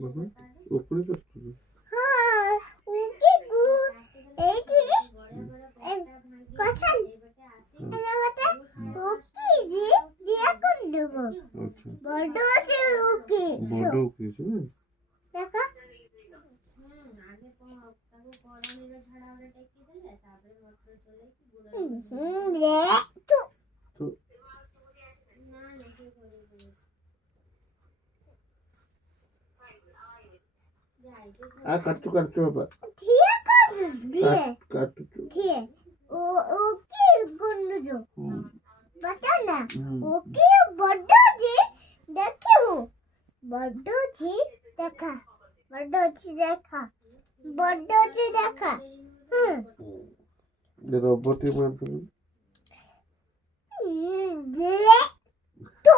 বাবা উপরে করছো হ্যাঁ উঠি গু এইটি কষান এলাকাতে ওকে জি দিয়া করে দেব আচ্ছা বড় আছে ওকে বড় কিছু না দেখা রে তো তো কাটছো বাবা দিয়ে কাজ দিয়ে কাটছো দিয়ে ও ওকে গুন্ডু जो बता ना ओके बड़ जी देखो बड़ जी देखा बड़ जी देखा রোবটে মাধ্যমে तो